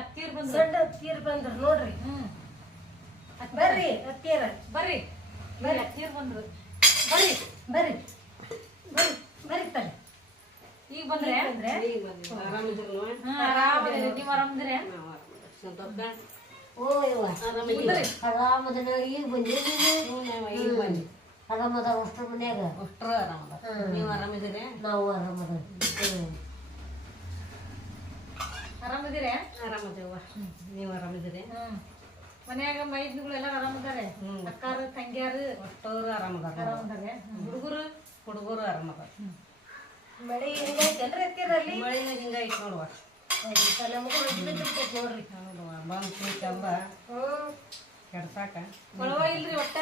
ಅತ್ತೀರ್ ಬಂದ್ರು ಸಣ್ಣ ಅತ್ತೀರ್ ಬಂದ್ರು ನೋಡ್ರಿ. ಬರ್ರಿ ಅತ್ತೀರ ಬರ್ರಿ ಬರ್ರಿ ಅತ್ತೀರ್ ಬಂದ್ರು ಬರ್ರಿ ಬರ್ರಿ ಬರ್ರಿ ಬರ್ರಿ ತಲೆ ಈಗ ಬಂದ್ರೆ ಆರಾಮಿದ್ರು ಆರಾಮದಿರಿ ನೀವ್ ಆರಾಮದಿರಿ ಓ ಯವ್ವ ಆರಾಮದನ ಈಗ ಬಂದಿ ಈಗ ಬನ್ನಿ ಆರಾಮದ ಅಷ್ಟ್ರ ಮನ್ಯಾಗ ಅಷ್ಟ್ರ ಆರಾಮದ ನೀವು ಆರಾಮಿದ್ದೀರಿ ನಾವು ಆರಾಮದ ಆರಾಮದಿರಿ ಆರಾಮದೇವ ನೀವು ಆರಾಮಿದ್ದೀರಿ ಮನ್ಯಾಗ ಮೈದ್ನುಗಳು ಎಲ್ಲಾರು ಆರಾಮದಾರೆ ಅಕ್ಕಾರ ತಂಗ್ಯಾರು ಅಷ್ಟವ್ರು ಆರಾಮದಾರ ಆರಾಮದಾರೆ ಹುಡುಗರು ಆರಾಮದ ಮಳೆ ಹೆಂಗೈತೇನ್ರಿ ಅತ್ತೀರಲ್ಲಿ ಮಳಿನ ಹಿಂಗೈತಿ ನೋಡುವ ತಲೆ ಮಗು ನೋಡ್ರಿ ಹೌದವ್ವ ಬಂದು ಚಂದ ಕೆಡ್ಸಾಕ ಕೊಳವ ಇಲ್ರಿ ಒಟ್ಟ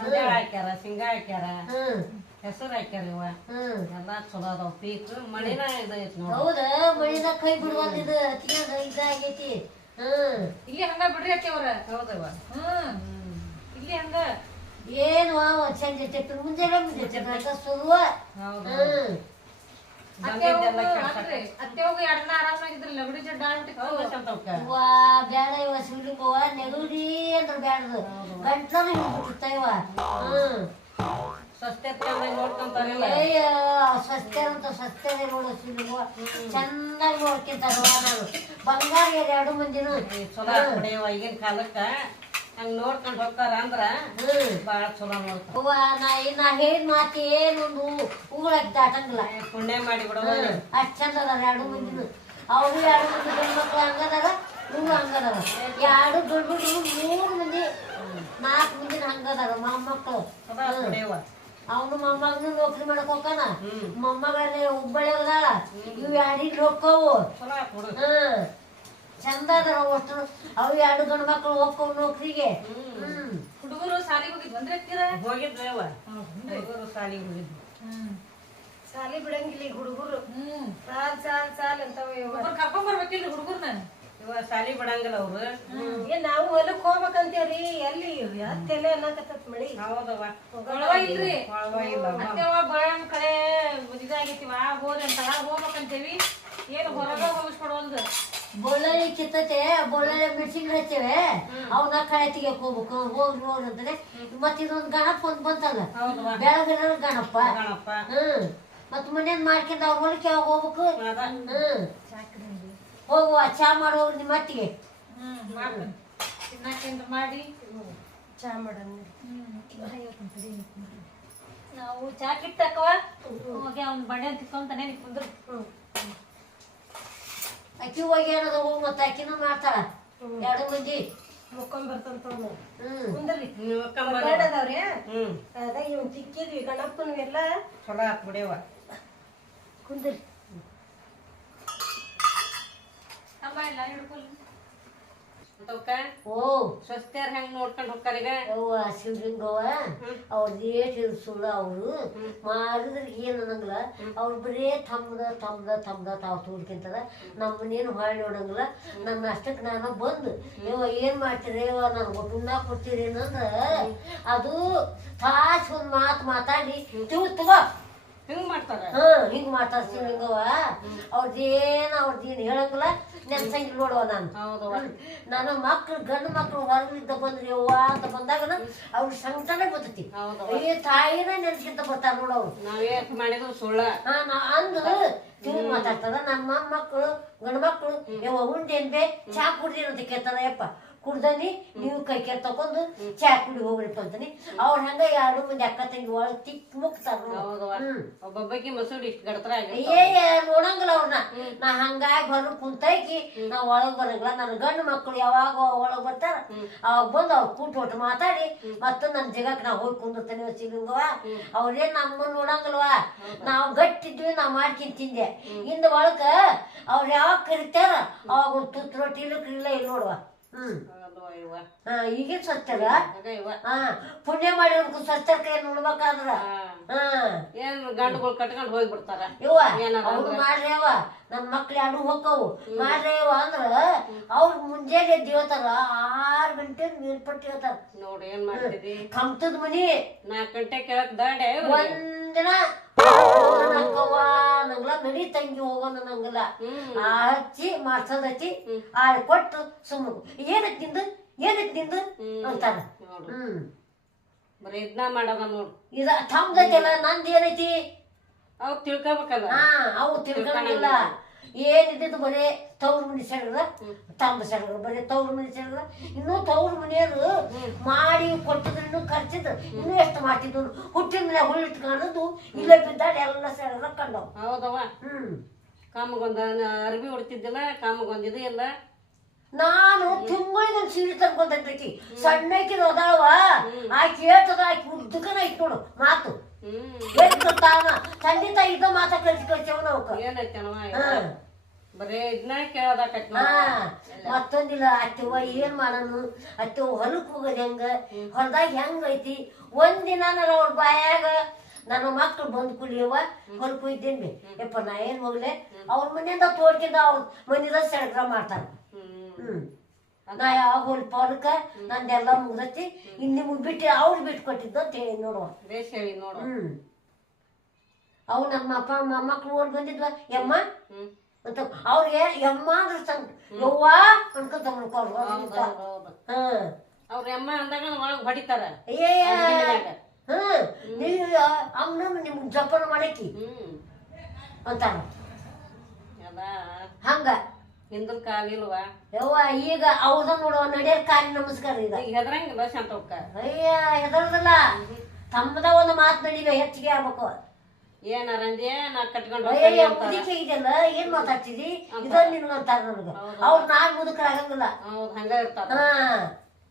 ಮಂಜಾಳ ಹಾಕ್ಯಾರ ಶೇಂಗಾ ಹಾಕ್ಯಾರ ಹೆಸರು ಹಾಕ್ಯಾರ ಇವ ಎಲ್ಲಾ ಚಲೋ ಅದಾವ ಪೀಕ್ ಮಳಿನ ಇದೈತಿ ನೋಡು ಹೌದಾ ಮಳಿನ ಕೈ ಬಿಡುವಂತಿದ ಅತಿಯಾಗ ಇದಾಗೈತಿ ಇಲ್ಲಿ ಹಂಗ ಬಿಡ್ರಿ ಅತ್ತಿ ಅವ್ರ ಹೌದವ್ವ ಇಲ್ಲಿ ಹಂಗ ಏನು ಚಂದ ಚೆಟ್ಟು ಮುಂಜಾನೆ ಸುರುವ ಅತ್ತೆ ಹೋಗಿ ಎರಡನ್ನ ಆರಾಮಾಗಿದ್ರಲ್ಲ ಲಗಡಿ ಜಡ್ಡ ವಾ ಬ್ಯಾಡ ಇವ ಶಿವಲಿಂಗವ್ವ ನೆಗಡಿ ಅಂದ್ರ ಬ್ಯಾಡದು ಗಂಟ್ಲನ ಹಿಡ್ಬಿಟ್ಟಿರ್ತ ಇವ ಸ್ವಸ್ಥೆ ನೋಡ್ಕೊಂತಾರಲ್ಲ ಸ್ವಸ್ಥೆ ಅಂತ ಸ್ವಸ್ಥೆ ನೋಡೋ ಶಿವಲಿಂಗವ್ವ ಚೆನ್ನಾಗಿ ನೋಡ್ಕೊಂತಾರವ ನಾನು ಬಂಗಾರ ಎರಡು ಮಂದಿನು ಚಲೋ ಬಿಡಿಯವ ಈಗಿನ ಕಾಲಕ್ಕ ಹಂಗ ನೋಡ್ಕೊಂಡ್ ಹೋಗ್ತಾರ ಅಂದ್ರ ಬಾಳ ಚಲೋ ನೋಡ್ತಾರ ಅವ್ವ ನಾ ಹೇಳಿದ ಮಾತಿ ಏನೊಂದು ಉಗುಳಾಕಿ ದಾಟಂಗಿಲ್ಲ ಪುಣ್ಯ ಮಾಡಿ ಬಿಡವ ಅಷ್ಟ್ ಚಂದ ಅದಾರ ಎರಡು ಮಂದಿನು ಅವರು ಎರಡು ಮಂದಿ ಗಂಡು ಮಕ್ಳು ಹಂಗದಾರ ಇವ್ರು ಹಂಗದಾರ ಎರಡು ಗಂಡು ಮೂರು ಮಂದಿ 4 ಮಂದಿನ ಹಂಗದಾರ ಮೊಮ್ಮಕ್ಕಳು ಅವನು ಮೊಮ್ಮಗನು ನೌಕರಿ ಮಾಡಕ್ ಹೋಗ್ತಾನ ಮೊಮ್ಮಗಲ್ಲಿ ಹುಬ್ಬಳ್ಳಿ ಅದಾಳ ಇವ್ ಎರಡಿಗೆ ಹೋಗ್ತಾವು ಚಂದ ಅದಾರ ಅಷ್ಟು ಅವು 2 ಗಂಡು ಮಕ್ಳು ಹೋಗ್ತಾವ ನೌಕರಿಗೆ ಹುಡುಗರು ಸಾಲಿಗೆ ಹೋಗಿದ್ ಬಂದ್ರೆ ಹೋಗಿದ್ವ ಹುಡುಗರು ಸಾಲಿಗೆ ಹೋಗಿದ್ವಿ ಸಾಲಿ ಬಿಡಂಗಿಲ್ಲ ಈಗ ಹುಡುಗರು ಸಾಲ್ ಅಂತಾವ ಕರ್ಕೊಂಡ್ ಬರ್ಬೇಕಿಲ್ರಿ ಹುಡುಗರ್ನ ಇವ ಸಾಲಿ ಬಿಡಂಗಿಲ್ಲ ಅವ್ರು ನಾವು ಹೊಲಕ್ ಹೋಗ್ಬೇಕಂತೇವ್ರಿ ಎಲ್ಲಿ ಅತ್ತೆಲ್ಲ ಅನ್ನಕತ್ತ ಮಳಿ ಹೌದವ್ವ ಕೊಳವ ಇಲ್ರಿ ಕೊಳವ ಇಲ್ಲ ಅತ್ತೆವ ಬಳ್ಳಾನ್ ಕಡೆ ಇದಾಗೈತಿವ ಹೋರಿ ಅಂತಾಳ ಹೋಗ್ಬೇಕಂತೇವಿ ಏನು ಹೊರಗ ಹೋಗಿಸ್ಕೊಡೋಲ್ದು ಬೊಳ್ಳಳ್ಳಿ ಕಿತ್ತತೆ ಬೊಳ್ಳಳ್ಳಿ ಮೆಣಸಿನ್ಕಾಯಿ ಹಚ್ಚೇವೆ ಅವನ್ನ ಕಳೆ ತೆಗಿಯಕ್ ಹೋಗ್ಬೇಕು ಹೋಗ್ರಿ ಅಂತಾನೆ ಮತ್ ಇನ್ನೊಂದ್ ಗಣಪ ಒಂದ್ ಬಂತಲ್ಲ ಬೆಳಗಿನ ಗಣಪ ಮತ್ ಮನೇನ್ ಮಾಡ್ಕೊಂಡ್ ಅವ್ರ ಹೊಲಕ್ಕೆ ಯಾವಾಗ ಹೋಗ್ಬೇಕು ಹೋಗುವ ಚಾ ಮಾಡೋಗ್ರಿ ನಿಮ್ಮ ಮಟ್ಟಿಗೆ ತಿನ್ನಾಕೇಂದ್ರ ಮಾಡಿ ಚಾ ಮಾಡೋಣ ನಾವು ಚಾ ಕಿಟ್ಟಕ್ಕವ ಹೋಗಿ ಅವ್ನ ಬಂಡೆ ತಿಕ್ಕೊಂತಾನೆ ಕುಂದ್ರು ಅಕ್ಕಿ ಹೋಗಿ ಏನದ ಹೋಗ್ ಮತ್ತ ಅಕ್ಕಿನೂ ಮಾಡ್ತಾಳ 2 ಮಂದಿ ಮುಕ್ಕೊಂಡ್ ಬರ್ತಂತ ಕುಂದ್ರಿ ಅದಾವ್ರಿ ಅದ ಇವ್ ತಿಕ್ಕಿದ್ವಿ ಗಣಪನು ಎಲ್ಲ ಚಲೋ ಆತ್ ಬಿಡಿಯವ ಕುಂದ್ರಿ ಅಮ್ಮ ಇಲ್ಲ ಹಿಡ್ಕೊಲ್ ಓ ಸ್ವಸ್ಥ್ಯಾರ ಹೆಂಗ್ ನೋಡ್ಕೊಂಡ್ ಹೋಗ್ತಾರ ಈಗ ಅವ್ವ ಶಿವಲಿಂಗವ್ವ ಅವ್ರದ್ದು ಏಟು ಸುಳ್ಳ ಅವರು ಮಾಡಿದ್ರೆ ಏನು ಅನ್ನಂಗಿಲ್ಲ ಅವ್ರು ಬರೇ ತಮ್ಮದ ತಾವು ತೋಡ್ಕೊಂತಾರ ನಮ್ಮನ್ನೇನು ಹೊಳ್ಳಿ ನೋಡಂಗಿಲ್ಲ ನನ್ನ ಅಷ್ಟಕ್ಕೆ ನಾನು ಬಂದು ನೀವು ಏನು ಮಾಡ್ತೀರಿ ನಾನು ಒಟ್ಟುಣ್ಣ ಕೊಡ್ತೀರಿ ಏನಂದ್ರೆ ಅದು ತಾಸು ಒಂದು ಮಾತು ಮಾತಾಡಿ ತಗೋ ಹಿಂಗ್ ಮಾಡ್ತಾರ ಹಿಂಗ್ ಮಾಡ್ತಾರ ಶಿವಲಿಂಗವ್ವ ಅವ್ರದ್ದೇನು ಹೇಳಂಗಿಲ್ಲ ನೆನ್ಸಂಗಿಲ್ಲ ನೋಡುವ ನಾನು ಮಕ್ಳು ಗಂಡು ಮಕ್ಳು ಹೊರಗಿದ್ದ ಬಂದ್ರಿ ಅವ್ವ ಅಂತ ಬಂದಾಗ ಅವ್ರ ಸಂಕಟನೇ ಬರ್ತೈತಿ ಈ ತಾಯಿನ ನೆನ್ಸ್ಕಿಂತ ಬರ್ತಾರ ನೋಡವ್ರು ನಾವೇ ಮಾಡಿದ್ರು ಸುಳ್ಳ ಅಂದ್ರು ತಿರುಗಿ ಮಾತಾಡ್ತಾರ ನಮ್ಮ ಮಕ್ಕಳು ಗಂಡು ಮಕ್ಳು ಯವ್ವ ಉಂಡೇನ್ ಬೇ ಚಾ ಕುಡ್ದೇನು ಅಂತ ಕೇಳ್ತಾರ ಯಪ್ಪ ಕುಡ್ದನಿ ನೀವು ಕೈ ಕೇರ್ ತಕೊಂಡು ಚಾ ಕುಡಿ ಹೋಗ್ರಿಪ್ಪ ಅಂತಾನೆ ಅವ್ರ ಹಂಗ 2 ಮಂದಿ ಅಕ್ಕ ತಂಗಿ ಒಳಗ್ ತಿಕ್ ಮುಕ್ತಾರ ಒಬ್ಬೊಬ್ಬಕಿ ಮಸೂಡಿ ಇಷ್ಟ ಗಡ್ತರ ನೋಡಂಗಿಲ್ಲ ಅವ್ರನ್ನ ನಾ ಹಂಗಾಗಿ ಹೊರ ಕುಂತೈಕಿ ನಾ ಒಳಗ್ ಬರಂಗಿಲ್ಲ ನನ್ನ ಗಂಡು ಮಕ್ಕಳು ಯಾವಾಗ ಒಳಗ್ ಬರ್ತಾರ ಅವಾಗ ಬಂದು ಅವ್ರ ಕೂಟ್ ಒಟ್ಟು ಮಾತಾಡಿ ಮತ್ತ ನನ್ ಜಗಕ್ ನಾ ಹೋಗಿ ಕುಂದಿರ್ತೇನೆ ಸಿಗಂಗವ ಅವ್ರೇನ್ ನಮ್ಮನ್ನ ನೋಡಂಗಿಲ್ವಾ ನಾವ್ ಗಟ್ಟಿದ್ವಿ ನಾ ಮಾಡ್ಕೊಂಡ್ ತಿಂದೆ ಇಂದ ಒಳಗ ಅವ್ರ ಯಾವಾಗ ಕರಿತಾರ ಅವಾಗ ಒಂದು ತುತ್ತು ರೊಟ್ಟಿ ಇಲ್ಲ ನೋಡುವ ಈಗೇನ್ ಸ್ವಚ್ಛಲ್ಲ ಪುಣ್ಯ ಮಾಡಿರ್ಬೇಕು ಸ್ವಚ್ಛ ಕೈ ನೋಡ್ಬೇಕಾದ್ರ ಏನ್ ಗಂಡುಗಳು ಕಟ್ಕೊಂಡ್ ಹೋಗ್ಬಿಡ್ತಾರ ಇವ ಅವ್ರು ಮಾಡ್ರೇವ ನನ್ ಮಕ್ಳು 2 ಹೋಕ್ಕವು ಮಾಡ್ರೇವ ಅಂದ್ರ ಅವ್ರ ಮುಂಜಾನೆ ಎದ್ದಿವತ್ತಾರ 6 ಗಂಟೆ ನೀರ್ ಪಟ್ಟಿ ಹೇಳ್ತಾರ ನೋಡಿ ಏನ್ ಮಾಡ್ತೀರಿ ಕಮ್ತದ ಮನಿ 4 ಗಂಟೆ ಕೆಳಕ್ ದಾಡೆ ಒಂದಿನ ಅಕ್ಕವ್ವ ನಂಗಲ್ಲ ನಡಿ ತಂಗಿ ಹೋಗೋಣ ನಂಗಲ್ಲ ಆ ಹಚ್ಚಿ ಮಾಡ್ಸೋದಚ್ಚಿ ಆ ಕೊಟ್ಟು ಸುಮ್ಮನೆ ಏನಕ್ಕೆ ನಿಂದು ಅಂತಾರ. ಬರೀ ಇದನ್ನ ಮಾಡದ ನೋಡು. ಇದ ತಮ್ದೈತಿಲ್ಲ ನಂದು ಏನೈತಿ ಅವ್ರು ತಿಳ್ಕೊಬೇಕಲ್ಲ. ಅವು ತಿಳ್ಕೊಳಂಗಿಲ್ಲ. ಏನಿದ್ದು ಬರೀ ತವ್ರ ಮನೆ ಸೆಳಗ್ರ ತಮ್ಮ ಸೆಳಗ್ರ ಬರೀ ತವ್ರ ಮನೆ ಸೆಳಗ್ರ. ಇನ್ನೂ ತವ್ರ ಮನೆಯವರು ಮಾಡಿ ಕೊಟ್ಟಿದ್ರು ಇನ್ನೂ ಖರ್ಚಿದ್ರು ಇನ್ನೂ ಎಷ್ಟು ಮಾಡ್ತಿದ್ರು. ಹುಟ್ಟಿದ ಮೇಲೆ ಹುಳ್ಳಿಟ್ಕೊಳ್ಳೋದು ಇಲ್ಲೇ ಬಿದ್ದಾಡಿ ಎಲ್ಲ ಸೆಳಗ್ರ ಕಂಡವ್. ಹೌದವ. ಕಾಮಗೊಂದ ಅರ್ಬಿ ಹೊಡ್ತಿದ್ದಿಲ್ಲ, ಕಾಮಗೊಂದಿದು ಇಲ್ಲ. ನಾನು ತಿಂಗಳಿಗೊಂದು ಸೀರೆ ತರ್ಕೊಂತೈತಿ. ಸಣ್ಣಕಿನ ಅದಾವ ಆಕಿ ಹೇಳ್ತದ ಆಕಿ ಉದ್ದಕನ ಐತ್ ನೋಡು ಮಾತು. ಎಷ್ಟು ತಾನ ತಂದೆ ತಾಯಿ ಇದ್ದ ಮಾತಾ ಕಳ್ಸಿವ ನಾವು. ಬರೇ ಇದನ್ನ ಕೇಳೋದಾಕೈತಿ. ಮತ್ತೊಂದಿಲ್ಲ ಅತ್ತಿವ ಏನ್ ಮಾಡೋನು ಅತ್ತಿವ ಹೊಲಕ್ ಹೋಗೋದ್ ಹೆಂಗ ಹೊಲದಾಗ ಹೆಂಗ ಐತಿ. ಒಂದಿನ ನಾನು ಅವ್ರ ಬಾಯಾಗ ನನ್ನ ಮಕ್ಳು ಬಂದ್ ಕುಲಿಯವ ಹೊಲಕ್ ಹೋಯ್ತೇನಿ ಯಪ್ಪ ನಾ ಏನ್ ಹೋಗ್ಲೆ ಅವ್ರ ಮನೆಯಿಂದ ತೋಡ್ಕಿಂದ ಅವ್ರ ಮನಿದ ಸೆಡ್ರ ಮಾಡ್ತಾರ. ನಾ ಯಾವ ಹೊಲಕ್ಕ ನಂದೆಲ್ಲ ಮುಗ್ದತಿ. ಇನ್ ನಿಮಗ್ ಬಿಟ್ಟು ಅವ್ರು ಬಿಟ್ಟು ಕೊಟ್ಟಿದ್ದ ಅಂತ ಹೇಳಿ ನೋಡುವ. ಬೇಸ್ ಹೇಳಿ ನೋಡು. ಅವು ನಮ್ಮ ಅಪ್ಪ ಮೊಮ್ಮಕ್ಳು ಓಡ್ ಬಂದಿದ್ವ ಯಮ್ಮ ಅಂತ ಅವ್ರಿಗೆ ಯಮ್ಮ ಅಂದ್ರೆ ಸಂಗ ಯವ್ವ ಅನ್ಕೊಂತ ಅವ್ರ ಯಮ್ಮ ಅಂದಾಗ ಒಳಗ್ ಹೊಡಿತಾರ. ನೀವು ಅಮ್ಮನ ನಿಮ್ಗೆ ಜೋಪಾನ ಮಾಡಕಿ ಅಂತಾರ. ಹಂಗ ಹಿಂದಲ್ ಕಾಲಿಲ್ವಾ ಯವ್ವ ಈಗ ಅವ್ದ ನೋಡುವ ನಡೆಯರ್ ಕಾಲಿ ನಮಸ್ಕಾರ ಈಗ ಹೆದರಂಗಿಲ್ಲ ಶಾಂತವಕ್ಕ. ಅಯ್ಯ ಹೆದರ್ದಲ್ಲ ತಮ್ಮದ ಒಂದು ಮಾತು ನಡಿವೆ ಹೆಚ್ಚಿಗೆ ಆಗ್ಬೇಕು. ಏನಾರಂದ್ಯ ನಾ ಕಟ್ಕೊಂಡು ಇದೆಲ್ಲ ಏನ್ ಮಾತಾಡ್ತಿದಿ ಇದ ನಿನ್ಗ ಅಂತಾರ ನನಗ. ಅವ್ರು ನಾನ್ ಮುದುಕರ ಆಗಂಗಿಲ್ಲ. ಹಂಗ ಇರ್ತಾರ.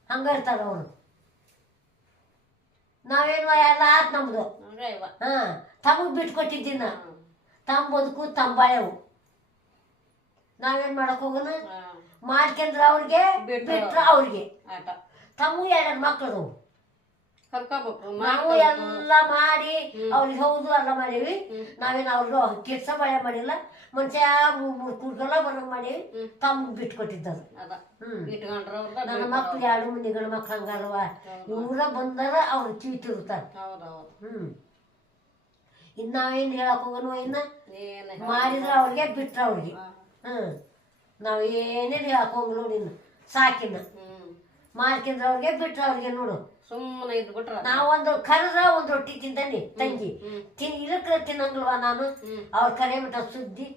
ಹಂಗ ಇರ್ತಾರ ಅವ್ರು. ನಾವೇನು ಎಲ್ಲ ಆತ್ ನಮ್ದು. ತಮಗ್ ಬಿಟ್ಟು ಕೊಟ್ಟಿದ್ದೀನ ತಮ್ಮ ಬದುಕು ತಮ್ಮ ಬಾಳೆವು. ನಾವೇನ್ ಮಾಡಕ್ ಹೋಗೋಣ ಮಾಡ್ಕೊಂಡ್ರ ಅವ್ರಿಗೆ ಬಿಟ್ರ ಅವ್ರಿಗೆ. ತಮ್ಮ ಎರಡು ಮಕ್ಕಳು ನಾವು ಎಲ್ಲ ಮಾಡಿ ಅವ್ರಿಗೆ ಹೌದು ಎಲ್ಲ ಮಾಡೀವಿ. ನಾವೇನು ಅವ್ರಿಗೆ ಕೆಲ್ಸ ಬಳೆ ಮಾಡಿಲ್ಲ. ಮನುಷ್ಯ ಕೂಡ್ಗೆಲ್ಲ ಬರಂಗ್ ಮಾಡೀವಿ. ತಮ್ಗ್ ಬಿಟ್ಟು ಕೊಟ್ಟಿದ್ದರು. ನನ್ನ ಮಕ್ಳು ಎರಡು ಮಂದಿ ಗಂಡ ಮಕ್ಳು ಹಂಗಲ್ವ ಇವ್ರ ಬಂದಾರ ಅವ್ರು ಚೀತಿರ್ತಾರ. ಇನ್ ನಾವೇನ್ ಹೇಳಕ್ ಹೋಗೋಣ ಇನ್ನ ಮಾಡಿದ್ರ ಅವ್ರಿಗೆ ಬಿಟ್ರ ಅವ್ರಿಗೆ. ನಾವ್ ಏನೇನ್ ಹೇಳಕ್ ಹೋಗ್ ನೋಡಿ ಇನ್ನು ಸಾಕಿನ ಮಾಡ್ಕೊಂಡ್ರ ಅವ್ರಿಗೆ ಬಿಟ್ರ ಅವ್ರಿಗೆ ನೋಡು. ಸುಮ್ಮನೆ ಇದ್ಬಿಟ್ರ ನಾವೊಂದು ಕರೆದ್ರ ಒಂದ್ ರೊಟ್ಟಿ ತಿಂತಾನೆ ತಂಗಿ ಇರಕ್ರ ತಿನ್ನಂಗಿಲ್ವಾ ನಾನು. ಅವ್ರ ಕರೆ ಬಿಟ್ಟ ಸುದ್ದಿ.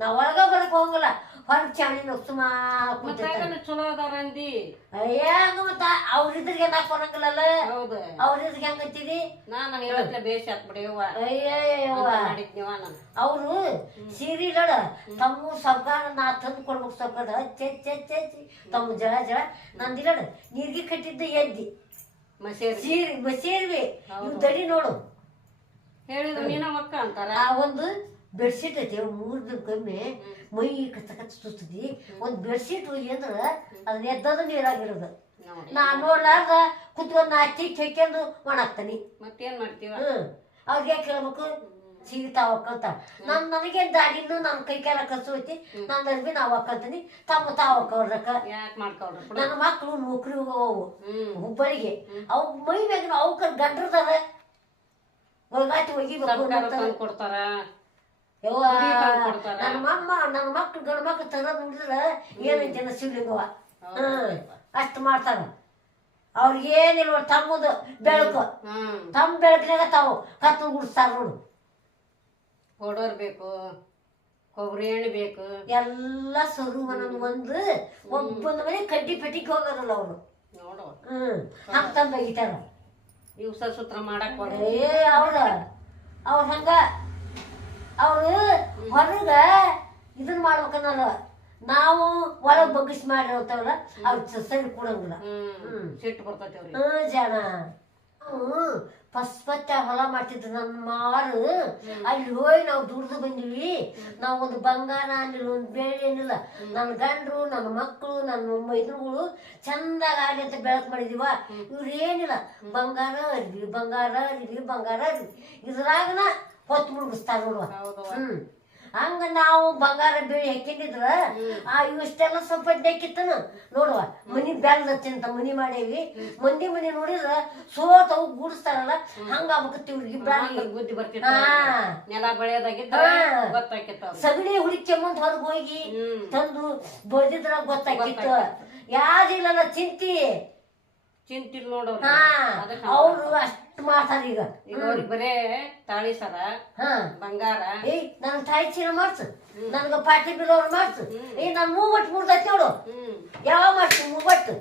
ನಾವ್ ಒಳಗ ಬರಕ್ ಹೋಗಲ್ಲ ಹೊರಗ್ ಚಾಣಿ ಸುಮಾ ಚಲೋ ಅದಾರ ಅಂದಿ. ಅಯ್ಯ ಮತ್ತ ಅವ್ರಿದ್ರಿಗೆ ನಾಕ್ ಬರಂಗಿಲ್ಲಲ್ಲ. ಅವ್ರಿದ್ರಿಗೆ ಹೆಂಗಂತಿದಿ ನಾನು ಹೇಳತ್ಲೆ ಬೇಷ್ ಆತ್ಬಿಡಿಯವ್ವ. ಅವ್ರು ಸೀರೆ ಲಡ ತಮ್ಮ ಸರ್ಕಾರ ನಾ ತಂದು ಕೊಡ್ಬೇಕು ಸರ್ಕಾರ ಹಚ್ಚಿ ತಮ್ಮ ಜಳ ಜಳ ನಂದಿಲ್ಲ ನೀರ್ಗಿ ಕಟ್ಟಿದ್ದ ಎದ್ದಿ ಸೀರೆ ಬಸೇರ್ವಿ ಇವ್ ದಡಿ ನೋಡು ಹೇಳಿದ್ರು ನೀನ ಮಕ್ಕ ಅಂತಾರ. ಆ ಒಂದು ಬೆಡ್ಶೀಟ್ ಐತಿ 3 ದಿನಕ್ಕೊಮ್ಮೆ ಮೈ ಕಚ್ಚ ಕಚ್ಚ ಸುತ್ತದಿ. ಒಂದ್ ಬೆಡ್ಶೀಟ್ ಹೋಗಿ ಅಂದ್ರ ಅದನ್ನ ಎದ್ದದ ನೀರಾಗಿರೋದು. ನಾ ನೋಡ್ಲಾರ್ದ ಕುತ್ಕೊಂಡ್ ನಾಚಿ ಚೆಕ್ಕೊಂಡು ಒಣಾಕ್ತಾನಿ. ಮತ್ತೇನ್ ಮಾಡ್ತೀವ ಅವ್ರಿಗೆ ಕೇಳ್ಬೇಕು ಸೀರೆ ತಾವ್ ಹಾಕಂತ. ನನಗೇನ್ ದಾಡಿನು ನನ್ ಕೈ ಕಾಲ ಕಸು ಐತಿ. ನನ್ನ ಅರ್ಬಿ ನಾವ್ ಹಾಕಂತೀನಿ ತಮ್ಮ ತಾವ್ ಹಾಕೋರ್ರಕ. ನನ್ನ ಮಕ್ಳು ನೌಕರಿ ಹೋಗವು ಹುಬ್ಬಳಿಗೆ. ಅವ್ ಮೈ ಮ್ಯಾಗ ಅವಕ್ಕ ಗಂಡ್ರದಾರ ಒಳಗಾಟಿ ಒಗಿಬೇಕು ಕೊಡ್ತಾರ. ಯವ್ವ ನನ್ನ ಮಕ್ಳು ಗಂಡ ಮಕ್ಳು ತಗದ್ ನೋಡಿದ್ರ ಏನಂತ ಶಿವಲಿಂಗವ ಅಷ್ಟ್ ಮಾಡ್ತಾರ. ಅವ್ರಿಗೇನಿಲ್ವ ತಮ್ಮದು ಬೆಳಕು. ತಮ್ಮ ಬೆಳಕಿನಾಗ ತಾವು ಕತ್ತು ಗುಡಿಸ್ತಾರ ನೋಡು. ಕೊಡೋರ್ ಬೇಕು, ಕೊಬ್ಬರಿ ಎಣ್ಣೆ ಬೇಕು, ಎಲ್ಲ ಸರು ಒಂದು ಒಬ್ಬನ ಮನೆ ಕಡ್ಡಿ ಪೆಟ್ಟಿಗೆ ಹೋಗೋದಲ್ಲ ಅವ್ರು. ನೋಡು ಹಂಗ ತಂದು ಒಗಿತಾರ. ದಿವ್ಸ ಸೂತ್ರ ಮಾಡಕ್ ಅವ್ರ ಹಂಗ ಅವ್ರು ಹೊರಗ ಇದನ್ ಮಾಡ್ಬೇಕನ್ನಲ್ಲ. ನಾವು ಒಳಗ್ ಬಗ್ಗಿಸಿ ಮಾಡಿರ್ತಾವಲ್ಲ ಅವ್ರ ಸರಿ ಕೊಡಂಗಿಲ್ಲ. ಸಿಟ್ಟು ಬರ್ತೈತಿ ಜನ ಪಸ್ಪತ್ತ ಹೊಲ ಮಾಡ್ತಿದ್ರು ನನ್ನ ಮಾರು. ಅಲ್ಲಿ ಹೋಗಿ ನಾವು ದುಡ್ದು ಬಂದಿವಿ. ನಾವು ಒಂದು ಬಂಗಾರ ಅನ್ನಿಲ್ಲ ಒಂದು ಬೆಳ್ಳಿ ಏನಿಲ್ಲ. ನನ್ನ ಗಂಡ್ರು ನನ್ನ ಮಕ್ಕಳು ನನ್ನ ಮೈದ್ರುಗಳು ಚಂದಾಗ ಆಗ್ಲಿ ಅಂತ ಬೆಳಕ್ ಮಾಡಿದೀವ. ಇವ್ರು ಏನಿಲ್ಲ ಬಂಗಾರ ಅರ್ವಿ ಬಂಗಾರ ಅರ್ವಿ ಬಂಗಾರ ಅರ್ವಿ ಇದ್ರಾಗನ ಹೊತ್ತು ಮುಳುಗಿಸ್ತಾರ ನೋಡುವ. ಹಂಗ ನಾವು ಬಂಗಾರ ಬೇಳಿ ಹಾಕಿದ್ರ ಇಷ್ಟೆಲ್ಲ ಸ್ವಲ್ಪ ಹಾಕಿತ್ತನ ನೋಡುವ ಮನಿ ಬ್ಯಾಲ್ದ ಅಂತ ಮನಿ ಮಾಡೇವಿ ಮಂದಿ ಮನಿ ನೋಡಿದ್ರ ಸೋತವು ಗೂಡಿಸ್ತಾರಲ್ಲ ಹಂಗ ಆಗ್ಬೇಕತ್ತಿ ಬುದ್ಧಿ ಬರ್ತಿತ್ತು ನೆಲ ಬೆಳೆಯೋದಾಗಿದ್ದ ಗೊತ್ತಾಕಿತ್ತು ಸಗಣಿ ಹುಡುಕ್ಯಂಬಂದ್ ಹೊರಗ್ ಹೋಗಿ ತಂದು ಬಡ್ದಿದ್ರ ಗೊತ್ತಾಕಿತ್ತು ಯಾರಿಲ್ಲ ಚಿಂತಿಲ್ ನೋಡೋರು ಅವ್ರು ಅಷ್ಟ್ ಮಾಡ್ತಾರ ಈಗ ಅವ್ರಿಗೆ ಬರೇ ತಾಳಿ ಸರ ಬಂಗಾರ ನನ್ ತಾಯಿ ಚೀಲ ಮಾಡ್ಸು ನನ್ಗ ಪಾಟಿ ಬಿಲ್ ಮಾಡ್ಸು ನನ್ ಮೂವಟ್ಟು ಮುರ್ದೈತಿ ನೋಡು ಯಾವ ಮಾಡ್ಸಿ ಮೂವಟ್ಟು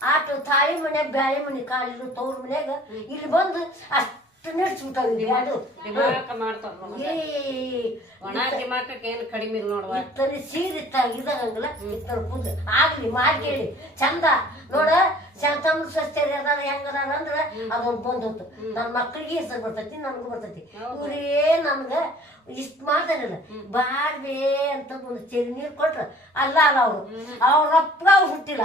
ಆಟು ತಾಳಿ ಮನ್ಯಾಗ ಬ್ಯಾಳೆ ಮನೆ ಕಾಲಿರು ತವ್ರ ಮನ್ಯಾಗ ಇಲ್ಲಿ ಬಂದು ಅಷ್ಟು ನಡೆಸ್ಬಿಟ್ಟಾವ ಕಡಿಮೆ ಇತ್ತರಿ ಸೀರೆ ಇದಾಗಂಗಿಲ್ಲ ಇತ್ತರ ಕುಂದ ಆಗ್ಲಿ ಮಾಡಿ ಕೇಳಿ ಚಂದ ನೋಡ ತಮ್ಮ ಸ್ವಸ್ಥ್ಯ ಅದಾರ ಹೆಂಗದಾರ ಅಂದ್ರ ಅದೊಂದು ಬಂದೋತು ನನ್ನ ಮಕ್ಳಿಗೆ ಹೆಸರು ಬರ್ತೈತಿ ನನ್ಗೂ ಬರ್ತೈತಿ ಇವ್ರೇ ನನ್ಗ ಇಷ್ಟ ಮಾಡ್ತಾನಿಲ್ಲ ಬಾಡ್ಬೇ ಅಂತ ಒಂದು ಚೆರಿ ನೀರು ಕೊಟ್ರ ಅಲ್ಲ ಅವ್ರಪ್ಪ ಅವ್ರು ಹುಟ್ಟಿಲ್ಲ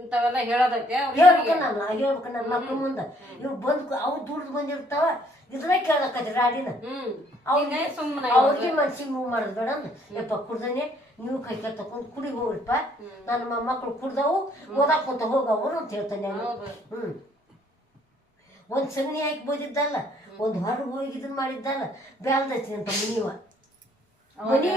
ಇಂಥವೆಲ್ಲ ಹೇಳೋದೈತೆ ಹೇಳ್ಬೇಕು ನನ್ನ ಮಕ್ಳ ಮುಂದ ಇವ್ ಬಂದ್ ಅವ್ ದುಡ್ದು ಬಂದಿರ್ತಾವ ಇದ್ರೆ ಕೇಳಕತ್ತಿ ರಾಡಿನ ಅವ್ರಿಗೆ ಮನ್ಸಿಗೆ ಮೂವ್ ಮಾಡೋದು ಬೇಡ ಯಪ್ಪ ಕುಡ್ದನೆ ನೀವು ಕೈ ತಕೊಂಡ್ ಕುಡಿ ಹೋಗ್ರಿಪ್ಪ ನನ್ನ ಮೊಮ್ಮಕ್ಳು ಕುಡ್ದವು ಓದಾಕ್ ಕುಂತ ಹೋಗವ್ರು ಅಂತ ಹೇಳ್ತಾನೆ ಒಂದ್ ಸಗಣಿ ಹಾಕಿ ಬೋದಿದ್ದಲ್ಲ ಒಂದ್ ಹೊರಗೆ ಹೋಗಿ ಇದನ್ ಮಾಡಿದ್ದಲ್ಲ ಬ್ಯಾಲ್ದೈತಿ ಅಂತ ಮನಿವ ಮನಿ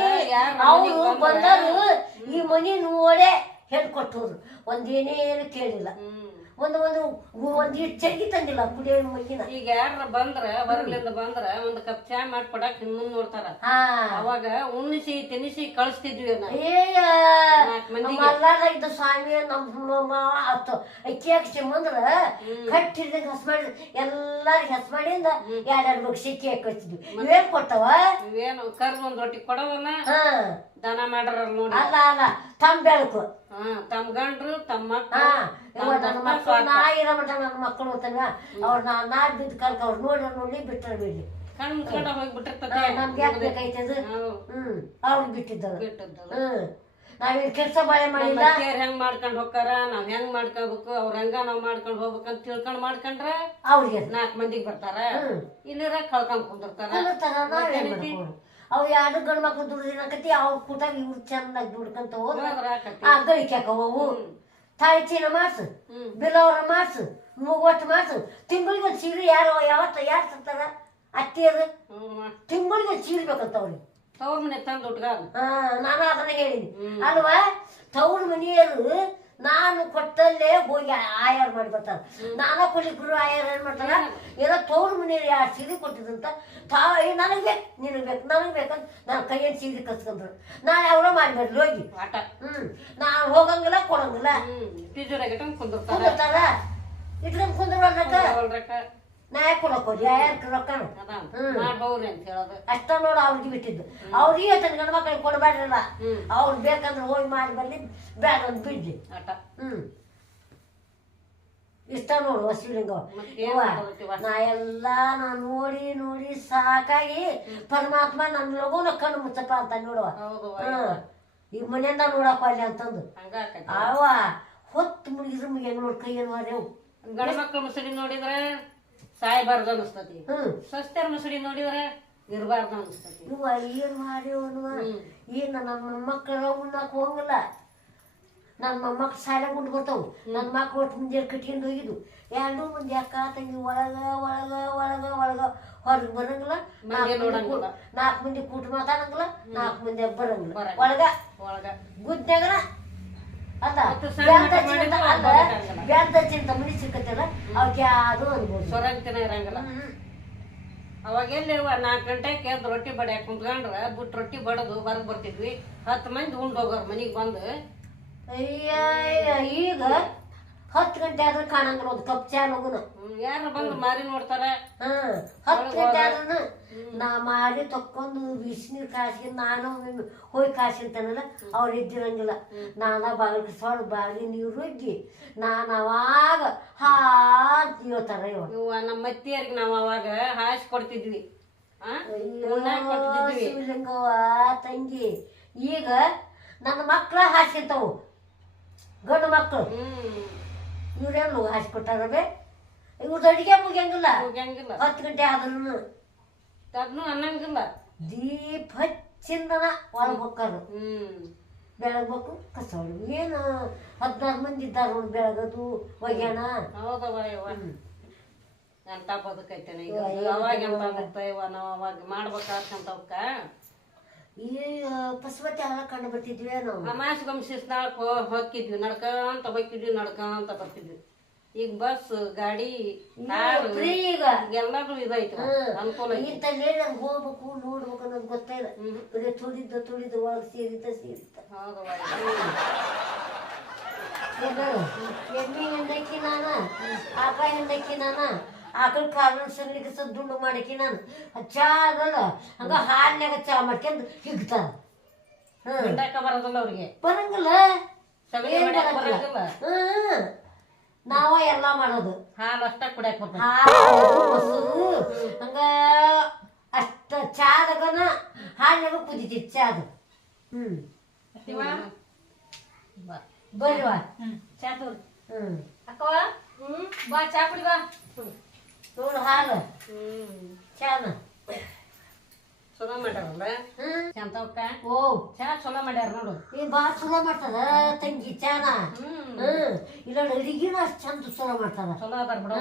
ಅವ್ರು ಬಂದರು ಈ ಮನಿ ನೋಡೇ ಹೇಳ್ಕೊಟ್ಟವ್ರು ಒಂದೇನೇನು ಕೇಳಿಲ್ಲ ಒಂದು ಇಟ್ಟು ಚರ್ಗಿ ತಂದಿಲ್ಲ ಕುಡಿಯೋ ಮಗಿನ ಈಗ ಯಾರ ಬಂದ್ರ ಹೊರಗ್ಲಿಂದ ಬಂದ್ರ ಒಂದ್ ಕಪ್ ಚಾ ಮಾಡ್ಕೊಡಕ್ ಹಿಂದ್ ನೋಡ್ತಾರ ಅವಾಗ ಉಣ್ಣಿಸಿ ತಿನ್ನಿಸಿ ಕಳಿಸ್ತಿದ್ವಿ ಮಲ್ಲಾರ್ದಾಗಿದ್ದ ಸ್ವಾಮಿ ನಮ್ಮ ಅಕ್ಕಿ ಹಾಕ್ಸಿ ಬಂದ್ರ ಕಟ್ಟಿ ಹಿಡ್ದಂಗ ಹಸ್ ಮಾಡಿದ್ ಎಲ್ಲಾರಿಗೆ ಹಸ್ ಮಾಡಿಂದ ಎರಡೆರಡು ಬಗ್ಗೆ ಸಿಕ್ಕಿ ಹಾಕಿದ್ವಿ ಇವೇನ್ ಕೊಟ್ಟವ ಇವೇನು ಕರ್ದು ಒಂದ್ ರೊಟ್ಟಿ ಕೊಡವಲ್ಲ ದನ ಮಾಡ್ರ ನೋಡಿ ಅಲ್ಲ ತಮ್ಮ ಬೆಳಕು ತಮ್ಮ ಗಂಡ್ರು ತಮ್ಮ ಮಕ್ಕಳು ನಾ ಇರೋ ಮಟ್ಟ ನನ್ನ ಮಕ್ಕಳು ಹೋಗ್ತಾನ ಅವ್ರ ನಾ ಬಿದ್ದು ಕಲ್ಕ ಅವ್ರು ನೋಡಿ ಬಿಟ್ಟರ ಬಿಡ್ಲಿ ಕಣ್ ಮುಚ್ಕೊಂಡ ಹೋಗ್ಬಿಟ್ಟಿರ್ತದೆ ನಮ್ಗೆ ಯಾಕೆ ಬೇಕಾಯ್ತದ ಅವ್ರಿಗೆ ಬಿಟ್ಟಿದ್ದದ ನಾವೇನ್ ಕೆಲಸ ಬಾಳೆ ಮಾಡಿಲ್ಲ ಹೆಂಗ್ ಮಾಡ್ಕೊಂಡ್ ಹೋಗ್ತಾರ ನಾವ್ ಹೆಂಗ್ ಮಾಡ್ಕೋಬೇಕು ಅವ್ರ ಹಂಗ ನಾವ್ ಮಾಡ್ಕೊಂಡ್ ಹೋಗ್ಬೇಕಂತ ತಿಳ್ಕೊಂಡ್ ಮಾಡ್ಕೊಂಡ್ರ ಅವ್ರಿಗೆ 4 ಮಂದಿಗೆ ಬರ್ತಾರ ಇಲ್ಲಿರ ಕಳ್ಕೊಂಡ್ ಕುಂದಿರ್ತಾರ ಅವ್ ಎರಡು ಗಂಡ್ ಮಕ್ಳು ದುಡ್ದಿನಕತಿ ಅವ್ರ ಕೂಟಾಗ ಇವ್ರು ಚೆನ್ನಾಗಿ ದುಡ್ಕಂತ ಹೋದ್ರ ಗಳಿಕ್ಯಾಕವು ತಾಯಿ ಚೀಲ ಮಾಡ್ಸು ಬಿಲವರ ಮಾಡ್ಸು ಮೂವತ್ತು ಮಾಡ್ಸು ತಿಂಗಳಿಗೆ ಒಂದು ಸೀರೆ ಯಾರು ಸಿಗ್ತಾರ ಅತ್ತಿಯರು ತಿಂಗಳಿಗೆ ಒಂದು ಸೀರೆ ಬೇಕಂತ ಅವ್ರಿಗೆ ತವ್ರ ಮನೆ ತಂದು ನಾನು ಅದನ್ನ ಹೇಳಿನಿ ಅಲ್ವಾ ತವ್ರ ಮನೆಯರು ನಾನು ಕೊಟ್ಟಲ್ಲೇ ಹೋಗಿ ಆಯಾರ ಮಾಡಿ ಬರ್ತಾರ ನಾನ ಕೊಡ್ಲಿಕ್ಕರು ಆಯಾರ ಏನ್ ಮಾಡ್ತಾರ ಏನೋ ತವ್ರ ಮನೆಯವ್ರು 2 ಸೀರೆ ಕೊಟ್ಟಿದಂತ ನನಗ್ ಬೇಕು ನಿನಗ್ ಬೇಕು ನನಗ್ ಬೇಕಂತ ನಾನು ಕೈಯಲ್ಲಿ ಸೀರೆ ಕಸ್ಕೊಂಡ್ರು ನಾಳೆ ಅವ್ರ ಮಾಡ್ಬೇಡ್ರಿ ಹೋಗಿ ನಾನು ಹೋಗಂಗಿಲ್ಲ ಕೊಡಂಗಿಲ್ಲ ಕುಂದಿರ್ತಾರ ಇಟ್ಕೊಂಡ್ ಕುಂದ್ರಕ್ಕ ನಾ ಯಾಕೆ ಕೊಡಕ್ ಹೋಗಿ ರೊಕ್ಕನ ಅಷ್ಟ ನೋಡ ಅವ್ರಿಗೆ ಬಿಟ್ಟಿದ್ದು ಅವ್ರಿಗೆ ಹೇಳ್ತಾನೆ ಗಂಡ ಮಕ್ಕಳಿಗೆ ಕೊಡಬೇಡ್ರಲ್ಲ ಅವ್ರು ಬೇಕಂದ್ರೆ ಹೋಗಿ ಮಾಡಿ ಬರ್ಲಿ ಬೇಡ ಅಂತ ಬಿಡ್ಲಿ ಇಷ್ಟ ನೋಡು ಶಿವಲಿಂಗ ನಾ ಎಲ್ಲಾ ನಾ ನೋಡಿ ಸಾಕಾಗಿ ಪರಮಾತ್ಮ ನನ್ನ ಲಘುನ ಕಣ್ಣು ಮುಚ್ಚಪ್ಪ ಅಂತ ನೋಡುವ ಈ ಮನೆಯಿಂದ ನೋಡಪ್ಪ ಅಲ್ಲಿ ಅಂತಂದು ಅವ ಹೊತ್ತು ಮುಗಿದ್ರು ಮುಗಿಯ ನೋಡ್ ಕೈ ಏನು ಮಾಡ್ಯವು ಗಂಡ ಮಕ್ಕಳು ಮುಸುಡಿ ನೋಡಿದ್ರೆ ಸಾಯಬಾರ್ದು ಅನಿಸ್ತತಿ ಸ್ವಸ್ಥರ ಮುಸುಡಿ ನೋಡಿದ್ರೆ ಇರಬಾರ್ದು ಅನಿಸ್ತತಿ ಇವ ಏನ್ ಮಾಡ್ಯವನ್ವ ಏನ ನನ್ನ ಮೊಮ್ಮಕ್ಕಳ ಉಣ್ಣಾಕ ಹೋಗಲ್ಲ ನನ್ನ ಮೊಮ್ಮಕ್ಳು ಶಾಲೆ ಗುಂಡು ಬರ್ತಾವು ನನ್ನ ಮಕ್ಳು ಒಟ್ಟು ಮುಂದೆ ಕಟ್ಕೊಂಡು ಹೋಗಿದ್ದು 2 ಮಂದಿ ಅಕ್ಕ ತಂಗಿ ಒಳಗ ಹೊರಗೆ ಬರಂಗಿಲ್ಲ 4 ಮಂದಿ ಕೂಟ ಮಾತಾಡಂಗಿಲ್ಲ 4 ಮಂದಿ ಬರಂಗಿಲ್ಲ ಒಳಗ ಗುದ್ದಾಗನ ಅಲ್ಲ ಬ್ಯಾಂತ ಮನಿ ಸಿಕ್ಕತ್ತಲ್ಲ ಅವ್ಕೆ ಅದು ಅನ್ಬೋದು ಸೊರಂತಿನ ಇರಂಗಿಲ್ಲ ಅವಾಗ ಎಲ್ಲಿ 4 ಗಂಟೆಗೆ ಎದ್ದು ರೊಟ್ಟಿ ಬಡಿಯಾಕ ಕುಂತ್ಕೊಂಡ್ರ ಬಿಟ್ಟು ರೊಟ್ಟಿ ಬಡದು ಹೊರಗೆ ಬರ್ತಿದ್ವಿ 10 ಮಂದಿ ಉಂಡು ಹೋಗೋರು ಮನಿಗೆ ಬಂದು ಅಯ್ಯ ಈಗ 10 ಗಂಟೆ ಆದ್ರೆ ಕಾಣಂಗಿಲ್ಲ ಒಂದು ಕಪ್ ಚಾ ಲಗುನ ಯಾರು ಬಂದು ಮಾರಿ ನೋಡ್ತಾರ 10 ಗಂಟೆ ಆದ್ರೂ ನಾ ಮಾರಿ ತಕ್ಕೊಂಡು ಬಿಸಿನೀರು ಕಾಸಿ ನಾನು ಹೋಗಿ ಕಾಸಿರ್ತಾನಲ್ಲ ಅವ್ರು ಇದ್ದಿರಂಗಿಲ್ಲ ನಾನ ಬಾಗಿಲು ಸೊಳ್ಳು ಬಾಗಿಲು ನೀರು ರುಗ್ಗಿ ನಾನು ಅವಾಗ ಹೇಳ್ತಾರ ಇವ ನಮ್ಮ ಮತ್ತಿಯರಿಗೆ ನಾವು ಅವಾಗ ಹಾಸಿ ಕೊಡ್ತಿದ್ವಿ ಶಿವಲಿಂಗವ್ವ ತಂಗಿ ಈಗ ನನ್ನ ಮಕ್ಳ ಹಾಸಿರ್ತಾವು ಗಂಡು ಮಕ್ಕಳು ಇವ್ರೆಲ್ಲೂ ಹಾಸಿ ಕೊಟ್ಟಾರ ಇವ್ರದ್ದು ಅಡಿಗೆ ಮುಗಿಯಂಗಿಲ್ಲ 10 ಗಂಟೆ ಆದ್ರೂ ಅದನ್ನು ಅನ್ನಂಗಿಲ್ಲ. ದೀಪ ಹಚ್ಚಿಂದನ ಒಳಗೆ ಹೋಗ್ತಾರ. ಬೆಳಗ್ಬೇಕು ಕಸ ಹೊಡೆದು ಏನು 16 ಮಂದಿ ಇದ್ದಾರೆ ನೋಡಿ ಬೆಳಗದು ಒಗ್ಯಾಣ. ಹೌದವ ಯವ್ವ ಎಂತ ಬದುಕೈತೇನೆ ಈಗ. ಅವಾಗ ಎಂತ ಬದುಕ್ತ ಇವ ನಾವು ಅವಾಗ ಮಾಡ್ಬೇಕಾಕಂತವಕ್ಕ ಈ ಪಶುಪತಿ ಹಾಳ ಕಂಡು ಬರ್ತಿದ್ವಿ ನಾವು. ಅಮಾಸ್ಗಮ್ಸಿಸ್ ನಾಳಕ್ ಹೊಕ್ಕಿದ್ವಿ, ನಡ್ಕಂತ ಹೊಕ್ಕಿದ್ವಿ, ನಡ್ಕಂತ ಬರ್ತಿದ್ವಿ. ಈಗ ಬಸ್ ಗಾಡಿ ಫ್ರೀ ಈಗ ಎಲ್ಲಾರು ಇದೈತಿ, ಅನುಕೂಲ ಐತಿ. ಇಂತಲ್ಲೇ ನಂಗೆ ಹೋಗ್ಬೇಕು ನೋಡ್ಬೇಕು ಅನ್ನೋದು ಗೊತ್ತಿಲ್ಲ. ಬರೀ ತುಳಿದು ಒಳಗೆ ಸೇರಿತ ಹೌದವ ಎಮ್ಮಿ ಹೆಂಡಕ್ಕಿ ನಾನು, ಆಕಳ ಹೆಂಡಕ್ಕಿ ನಾನು, ಆಕಳ ಕಾರಣ ಸಗಣಿಗೆ ದುಂಡು ಮಾಡಕಿ ನಾನು. ಚಾ ಅದಲ್ಲ ಹಂಗ ಹಾಲ್ನಾಗ ಚಾ ಮಾಡ್ಕೊಂಡು ಹಿಗ್ತಾರ. ಹಿಂಡಾಕ ಬರೋದಿಲ್ಲ ಅವ್ರಿಗೆ, ಬರಂಗಿಲ್ಲ. ನಾವ ಎಲ್ಲಾ ಮಾಡೋದು. ಹಾಲು ಅಷ್ಟ ಕುಡಿಯಾಕ ಬರ್ತದೆ, ಹಾಲು ಮೊಸರು ಹಂಗ ಅಷ್ಟ ಚಾದಗನ ಹಾಲ್ನಾಗ ಕುದಿತಿ ಚಾದ. ಬರ್ವಾ ಚಾ ತೋರಿ ಅಕ್ಕವ. ಬಾ ಚಾ ಕುಡಿ ಬಾ. ನೋಡು ಹಾಲು ಚಾನ ಚಲೋ ಮಾಡ್ಯಾರಲ್ಲ ಚಂತವಕ್ಕ. ಓ ಚಾ ಚಲೋ ಮಾಡ್ಯಾರ ನೋಡು. ಈ ಬಾಳ ಚಲೋ ಮಾಡ್ತದ ತಂಗಿ ಚಾನ. ಇಲ್ಲ ಅಡಿಗೆನ ಅಷ್ಟ್ ಚಂದ ಚಲೋ ಮಾಡ್ತಾರ. ಚಲೋ ಅದಾರ ಬಿಡ,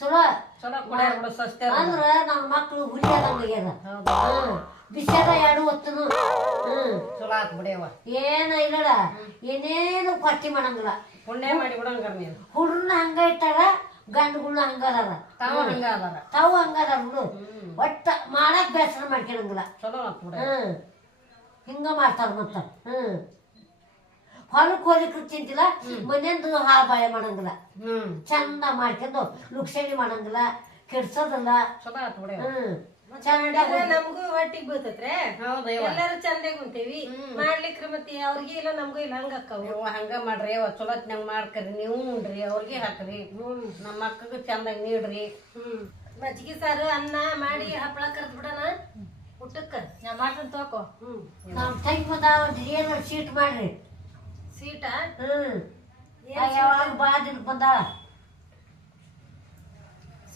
ಚಲೋ ಚಲೋ ಕುಡಿಯಾರ ಬಿಡು, ಸ್ವಸ್ಥ ಅಂದ್ರ ನಮ್ಮ ಮಕ್ಳು ಹುಲಿಯಾದಂಗ್ಯಾರ. ಬಿಸ್ಯಾದ 2 ಹೊತ್ತನು ಚಲೋ ಆತ್ ಬಿಡವ. ಏನ ಇಲ್ಲಡ ಏನೇನು ಪಟ್ಟಿ ಮಾಡಂಗಿಲ್ಲ. ಪುಣ್ಯ ಮಾಡಿ ಬಿಡಂಗಾರ ನೀನು. ಹುಡ್ರನ್ನ ಹಂಗ ಇಟ್ಟಾರ, ಗಂಡುಗಳ್ನ ಹಂಗ ಅದಾರ, ತಾವ ಹಂಗ ಅದಾರ, ತಾವು ಹಂಗ ಅದಾರ ಬಿಡು. ಒಟ್ಟ ಮಾಡಕ್ ಬೇಸರ ಮಾಡ್ಕೊಳಂಗಿಲ್ಲ. ಚಲೋ ಆತ್ ಬಿಡ. ಹಿಂಗ ಮಾಡ್ತಾರ ಮತ್ತ. ಹೊಲಕ್ ಹೋಲಿಕ್ರು ಚಿಂತಿಲ್ಲ, ಮನೆಯಂದು ಹಾಳು ಬಾಯ ಮಾಡಂಗಿಲ್ಲ. ಚಂದ ಮಾಡ್ಕೊಂಡು ಲುಕ್ಷಣಿ ಮಾಡಂಗಿಲ್ಲ, ಕೆಡ್ಸೋದಿಲ್ಲ. ಚಲೋ ಆತ್ ಬಿಡ. ನಮಗೂ ಹೊಟ್ಟಿಗೆ ಬೀಳ್ತೈತ್ರೆ. ಎಲ್ಲಾರು ಚಂದಾಗಿ ಕುಂತೇವಿ ಮಾಡ್ಲಿಕ್ರ ಮತ್ತೆ ಅವ್ರಿಗೆ ಇಲ್ಲ ನಮಗೂ ಇಲ್ಲ ಹಂಗ ಅಕ್ಕವು. ಹಂಗ ಮಾಡ್ರಿ ಅವ ಚಲೋತ್ನಾಗ ಮಾಡ್ಕರಿ, ನೀವು ಉಣ್ರಿ, ಅವ್ರಿಗೆ ಹಾಕ್ರಿ, ನಮ್ಮ ಮಕ್ಕಳಿಗೆ ಚಂದಾಗಿ ನೀಡ್ರಿ. ಮಜ್ಜಿಗೆ ಸಾರು ಅನ್ನ ಮಾಡಿ ಹಪ್ಪಳ ಕರ್ದ್ ಬಿಡೋಣ ಊಟಕ್ಕ. ನಾ ಮಾಡ್ತಂತ ತಗೋ. ನಮ್ ತಂಗಿ ಬಂದ ಏನೋ ಸೀಟ್ ಮಾಡ್ರಿ. ಸೀಟ ಯಾವಾಗ ಬಾದಿನ ಬಂದಾಳ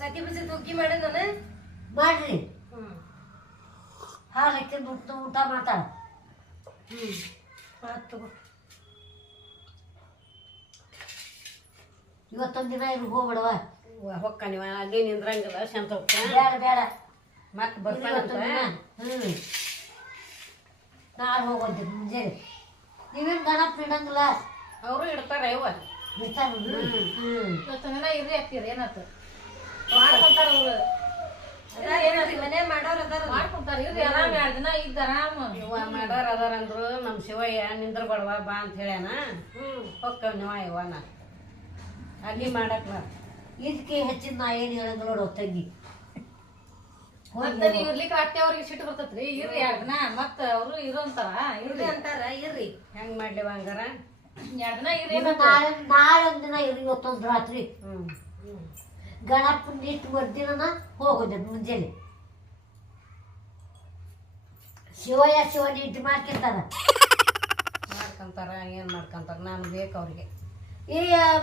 ಸತಿ ಬಿಸಿ ತುಗ್ಗಿ ಮಾಡಿ ನಾನು ಮಾಡ್ರಿ. ಹಾಲು ಹಾಕಿಂದು ಊಟ ಮಾಡ್ತಾಳ. ಇವತ್ತೊಂದ್ ದಿನ ಇಲ್ಲಿ ಹೋಗ್ಬಿಡವ. ಹೊಕ್ಕ ನೀವ ಅಲ್ಲಿ ನಿಂದ್ರಂಗಿಲ್ಲ ಶಾಂತ ಹೋಗ್ತ. ಬೇಡ ಮತ್ ಬರ್ತಾನಂತ. ನಾಳೆ ಹೋಗೋದು ಮುಂಜಾನೆ. ನೀವೇನು ಗಣಪ ಇಡಂಗಿಲ್ಲ? ಅವರು ಇಡ್ತಾರ ಯವ್ವ. ಇವತ್ತೊಂದಿನ ಇರ್ರಿ ಹಾಕ್ತೀರಿ ಏನಾಯ್ತು ಮಾಡ್ಕೊಂತಾರ ಅವ್ರು. ಮನೆ ಮಾಡೋರ್ ಅದಾರ ಮಾಡ್ಕೊಂತಾರ. ಇರ್ರಿ ಆರಾಮ 2 ದಿನ ಇದ್ದ ಆರಾಮ. ಇವ ಮಾಡೋರ್ ಅದಾರ ಅಂದ್ರು ನಮ್ ಶಿವಯ್ಯ ನಿಂದ್ರ ಬಡವ ಬಾ ಅಂತ ಹೇಳ್ಯಾನ. ಹೊಕ್ಕವ ನೀವ ಇವನ ಅಲ್ಲಿ ಮಾಡಕ್ ಇದಕ್ಕೆ ಹೆಚ್ಚಿನ ನಾ ಏನು ಹೇಳಂಗಿಲ್ಲ ನೋಡು ತಂಗಿ. ಮತ್ತೆ ನೀವು ಇರ್ಲಿಕ್ಕೆ ಅತ್ತೆ ಅವ್ರಿಗೆ ಸಿಟ್ಟು ಬರ್ತೈತ್ರಿ. ಇರ್ರಿ 2 ದಿನ ಮತ್ತ ಅವ್ರು ಇರೋಂತಾರ. ಇರ್ರಿ ಅಂತಾರ. ಇರ್ರಿ ಹೆಂಗ್ ಮಾಡ್ಲಿವ ಹಂಗಾರ 2 ದಿನ ಇರ್ರಿ. ನಾಳೆ ಒಂದಿನ ಇರ್ರಿ. ಇವತ್ತೊಂದು ರಾತ್ರಿ ಗಣಪನ ಇಟ್ಟು ಮರ್ದಿನ ಹೋಗೋದು ಮುಂಜಾನೆ. ಶಿವನ ಇಟ್ಟು ಮಾಡ್ಕೊಂತಾರ. ಏನ್ ಮಾಡ್ಕೊಂತಾರ. ನಾನು ಬೇಕು ಅವ್ರಿಗೆ.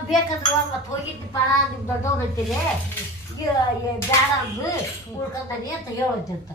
ಬೇಕಂದ್ರ ಮತ್ತೆ ಹೋಗಿದ್ದಪ್ಪ ನಿಮ್ ದೊಡ್ಡವ್ರು ಅಂತೀರಿ, ಬೇಡ ಅಂದು ಉಳ್ಕೊಂತಾನೆ ಅಂತ ಹೇಳೋದಂತ.